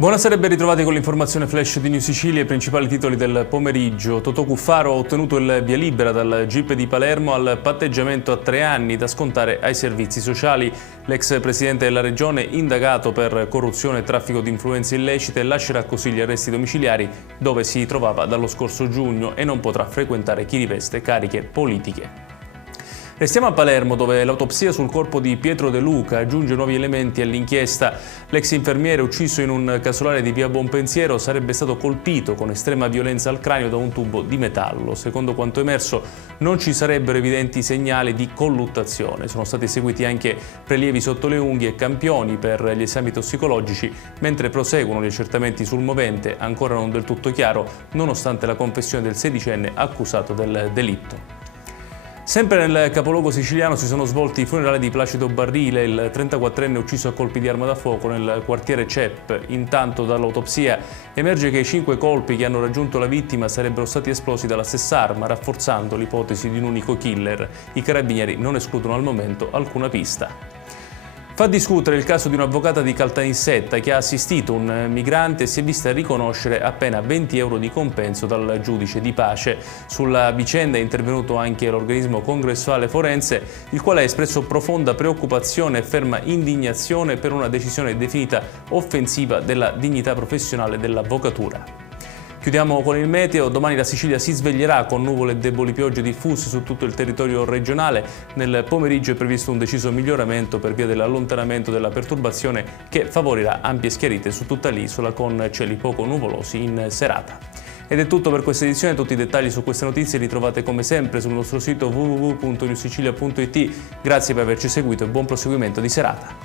Buonasera e ben ritrovati con l'informazione flash di New Sicilia. I principali titoli del pomeriggio. Totò Cuffaro ha ottenuto il via libera dal GIP di Palermo al patteggiamento a 3 anni da scontare ai servizi sociali. L'ex presidente della regione, indagato per corruzione e traffico di influenze illecite, lascerà così gli arresti domiciliari dove si trovava dallo scorso giugno e non potrà frequentare chi riveste cariche politiche. Restiamo a Palermo, dove l'autopsia sul corpo di Pietro De Luca aggiunge nuovi elementi all'inchiesta. L'ex infermiere ucciso in un casolare di via Buonpensiero sarebbe stato colpito con estrema violenza al cranio da un tubo di metallo. Secondo quanto emerso, non ci sarebbero evidenti segnali di colluttazione. Sono stati eseguiti anche prelievi sotto le unghie e campioni per gli esami tossicologici, mentre proseguono gli accertamenti sul movente, ancora non del tutto chiaro, nonostante la confessione del sedicenne accusato del delitto. Sempre nel capoluogo siciliano si sono svolti i funerali di Placido Barrile, il 34enne ucciso a colpi di arma da fuoco nel quartiere CEP. Intanto dall'autopsia emerge che i 5 colpi che hanno raggiunto la vittima sarebbero stati esplosi dalla stessa arma, rafforzando l'ipotesi di un unico killer. I carabinieri non escludono al momento alcuna pista. Fa discutere il caso di un'avvocata di Caltanissetta che ha assistito un migrante e si è vista riconoscere appena 20 euro di compenso dal giudice di pace. Sulla vicenda è intervenuto anche l'organismo congressuale forense, il quale ha espresso profonda preoccupazione e ferma indignazione per una decisione definita offensiva della dignità professionale dell'avvocatura. Chiudiamo con il meteo. Domani la Sicilia si sveglierà con nuvole e deboli piogge diffuse su tutto il territorio regionale. Nel pomeriggio è previsto un deciso miglioramento per via dell'allontanamento della perturbazione che favorirà ampie schiarite su tutta l'isola con cieli poco nuvolosi in serata. Ed è tutto per questa edizione. Tutti i dettagli su queste notizie li trovate come sempre sul nostro sito www.newsicilia.it. Grazie per averci seguito e buon proseguimento di serata.